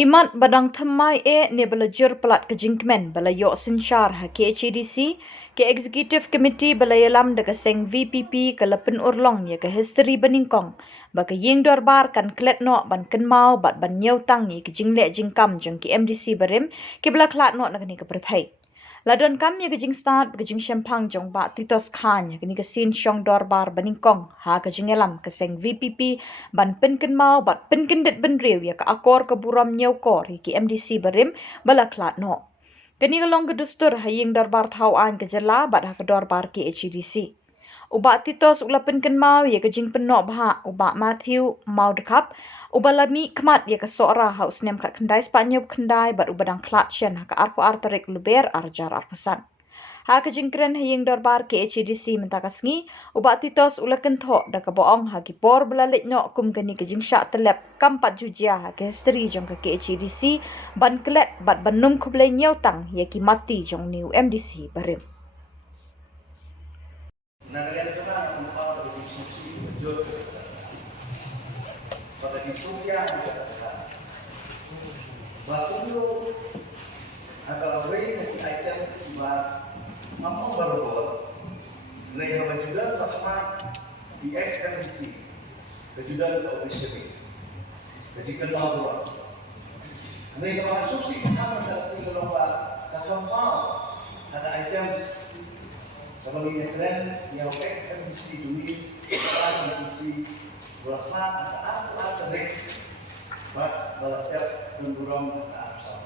Imat badang thamai ne belajur pelat ke jingkmen balayo sinchar ha ke HEDC ke Executive Committee balayalam daga seng VPP ke lepin urlong ya ke history beningkong baka ying dorbar kan klet no ban kenmau bat ban nyau tangi ke jingle jingkam jong ke MDC barim ke belaklat no nagani ke perthai. Ladon kam ya gajing start gajing shempang jong ba titos khan ya gani sin shong dorbar beningkong ha gajing elam keseng VPP ban penken mau bat penken det benrew ya ka akor ke buram nyau kor ki MDC barim balaklat no. Gani galong gedustur haying dorbar thau an ke jela bat ha ke dorbar ki HEDC. Uba titos ula penken mau ya gajing penno bha uba Matthew mau dekap uba lami kmat ya ke sora haus nem kat kendai spanyol kendai bat ubadang klatchen ha ke arpo arterik luber arjar arpesan. Ha ke jingkren haying dorbar ke HEDC mentakasngi uba titos ula kentho da ke boong ha ki por belalik no kum gani ke jingsha telep kampat jujia ha ke history jong ke HEDC ban klet bat banum kublai nyau tang ya ki mati jong new MDC barim. Nagarian kita membawa dari diskusi wujud pada diskusi yang waktu agak way item buat mampu baru mereka juga bahwa di XMDC kejudan officially kejikan laporan mereka mengasumsi akan dari lomba kasempau ada item sebagai tren yang XMDC duit XMDC berasal atau terik buat balajar mendorong ke asal.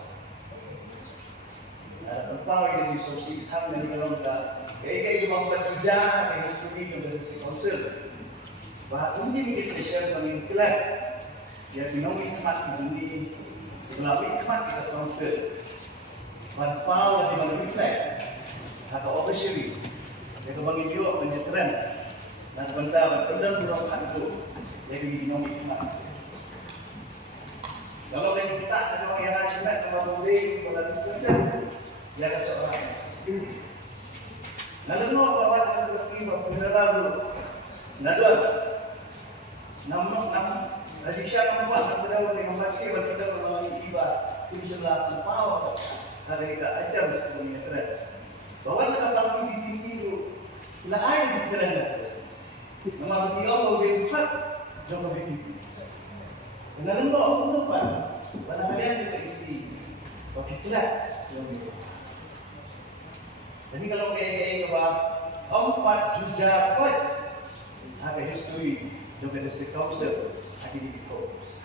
Ada tentang yang disosikan dari lomba kayak yang berjuja yang studi dari konsul. Bahkan ini session menginklat yang dinomi hikmat ini melalui hikmat kita konsul. Manfaat yang dimana atau officially yang kembali juga penyetren dan sebentar berkedam berangkat itu yang dinomi hikmat. Kalau dari kita ada orang yang nasional kalau boleh pada persen dia ada seorang. Lalu bawa kita ke sini beneran dulu. Nada. Namun dari siapa membuat kita dengan masih berkedam melalui iba itu sebelah tempau ada kita ada sebenarnya tren. Bahwa kita tahu di TV itu la air di tren itu. Nama beliau lebih cepat jauh lebih tinggi. Dengan itu aku lupa. Pada kalian kita isi wakitulah. Jadi kalau kayak empat juga kot ada history juga history council ada di kos.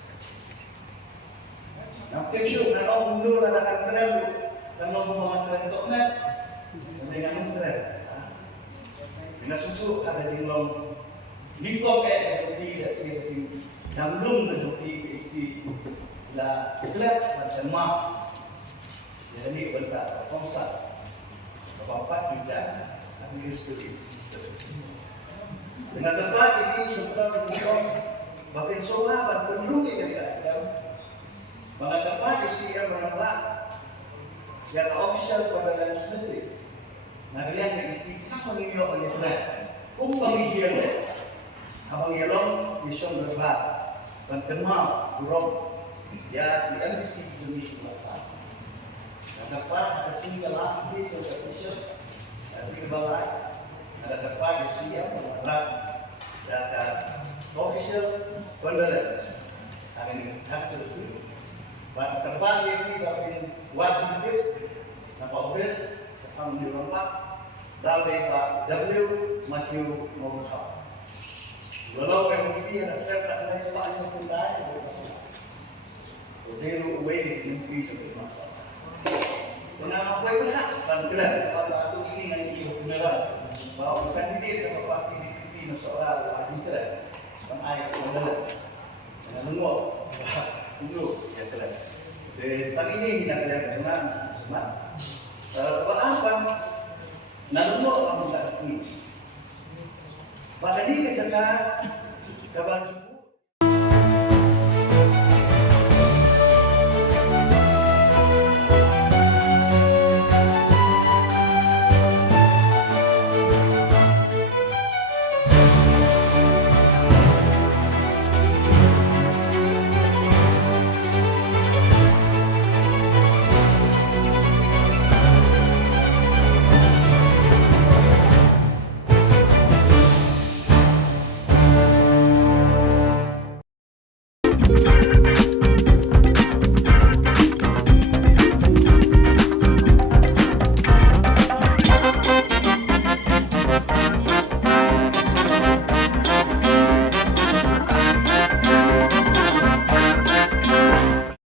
Nanti show kalau mundur ada keren kalau mau keren toknya dengan keren. Dengan susu ada di long Nikok tidak sih damlung menjadi isi la klep macam mah jadi bentar konsep bapak juga ambil studi dengan tempat ini sebenarnya untuk bagian soal dan penduduk yang kita mana tempat isi yang menolak yang official pada dan semestinya nah yang isi apa nih yang menyesuaikan pembagian abang yelong di song berbat dan kenal buruk ya di MDC Indonesia Barat. Dan dapat ada single last day conversation, single balai, ada dapat di sini yang berat, ada official condolence, ada yang structure sih. Pada tempat ini dapat wajib, nampak office, tentang di lompat, dalai Pak W Matthew Mohamad. Walau MDC ada serta next part yang pun dah. They were waiting to increase the masalah. Kenapa kau berat? Berat. Kalau aku sih yang itu berat. Bahawa kandidat dapat parti di masalah wajib berat. Dan ayat berat. Dengan menguap. Itu ya berat. Tapi ini tidak ada kenal semua. Apa? Namun orang minta sini. Bahkan ini kejagaan kabar